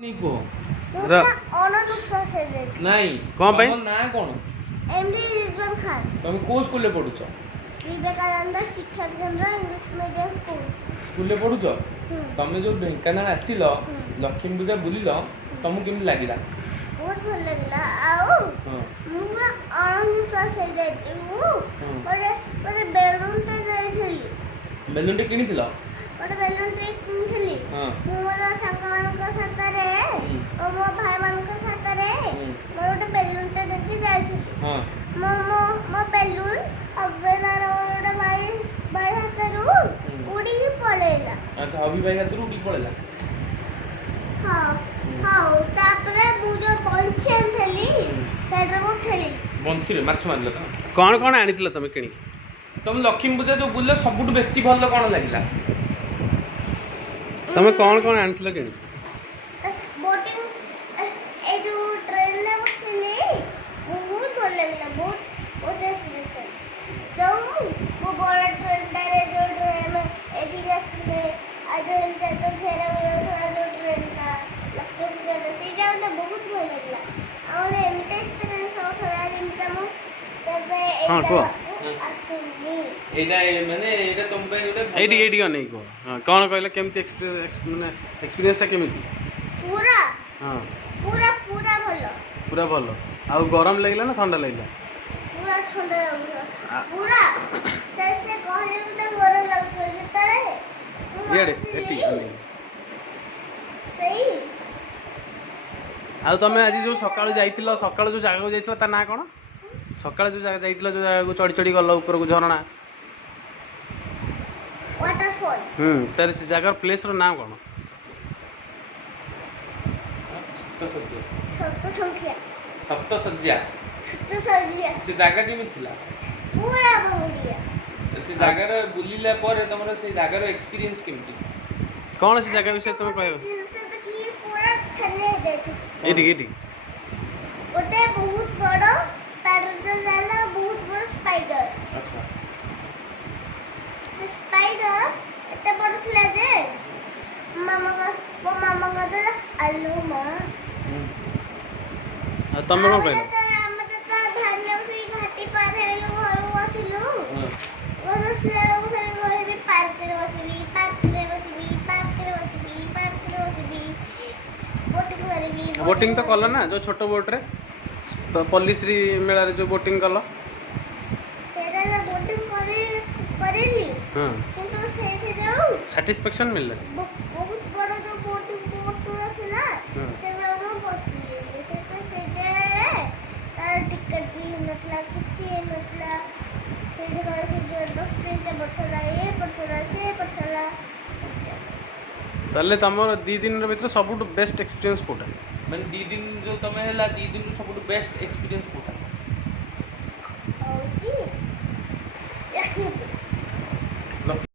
नहीं को नहीं कौन भाई ना कौन एमडी रिजवान खान तुम को स्कूल ले पढुछ विवेकानंद शिक्षा केंद्र इंग्लिश मीडियम स्कूल स्कूल ले पढुछ तुम जो ढेंकानाल आसिल लक्ष्मी पूजा बुलिल तुमको केमि लागिला बहुत भल लागला आउ मु पूरा अणविश्वास हो जाई बड़े बेलून ते जाई बेलून टे किनी थिला बड़े बेलून ते किनथली मु मोर संगମାନଙ୍କ साथरे और मो भाई मानक साथरे मोर ଗୋଟେ बेलून टे देखि जाई मो मो मो बेलून अबे नार मोर भाई हाथरू उड़ी ही पळेला अच्छा अभी भाई हाथरू उड़ी पळेला हां तापरे मु जो बंचन थली सेटर मो खेली बंसी रे माछ मारल त कौन कौन आनिथिल तमे किणी तुम लक्ष्मी पूजा जो बुल्ले सबुठ बेसी भल कोन लागिला तमे कौन आनिथिल किणी बोटिंग ए जो ट्रेन में बसली बहुत भल लागला बहुत एक्सपीरियंस जो वो बड़ा ट्रेन डाले जो ट्रेन में एसी गसले आज इनसे तो घेरा हुआ थोड़ा जो ट्रेन का लखनऊ के जैसे जाओ बहुत भल लागला और एमते एक्सपीरियंस हो थोड़ा दिन तम तबे हां को असली एटा माने एटा तुम पे जोटे एडी नहीं को हां कौन कहले केमती एक्सपीरियंस ता केमती पूरा हां पूरा भलो पूरा भलो आ गरम लागला ना ठंडा लागला पूरा ठंडा लागला पूरा से कहले तो गरम लागतो जेतले येडे एती नहीं सही आ तमे आज जो सकाळ जाईतिलो सकाळ जो जागा जाईतिलो ता ना कोन सकाळ जो जागा जाईतिलो जो जागा चढ़ी चढ़ी गलो ऊपर को झरना वाटरफॉल तार से जगह प्लेस रो नाम कोन सप्त सज्जा से जागा केमि थिला पूरा बढ़िया से जागा रे बुलिला पर तमरा से जागा रे एक्सपीरियंस केमति कौन से जगह विषय तुम कहयो दिल से तो कि पूरा छन्ने देती एडी ओटे बहुत बड़ा स्पाइडर जो जाला बहुत बड़ा स्पाइडर अच्छा से स्पाइडर इतना बड़ा स्ले जे मामा का तो आलू मां आ तमे कोन कहलो मते तो भान्ने से घाटी पार हेलो घर वासिलु और स्ले खेल गए भी पार्क रे बसबी बोटिंग तो कल ना जो छोट बोट रे तो पल्लीश्री मेला रे जो बोटिंग कल सेरा ना बोटिंग करेली हां किंतु सेठी जाऊ सैटिस्फैक्शन मिलला बहुत बड़ा जो बोटिंग बोट पूरा थिला सेगुड़ा में बसली से तो सेटे तार टिकट भी नतला किछि नतला सेठी का से जो 10 मिनट बठला ए बठला से बठला तले तमर 2 दिन रे भीतर सबुट बेस्ट एक्सपीरियंस कोटा माने 2 दिन जो तमे हला 2 दिन सबुठ बेस्ट एक्सपीरियंस कोटा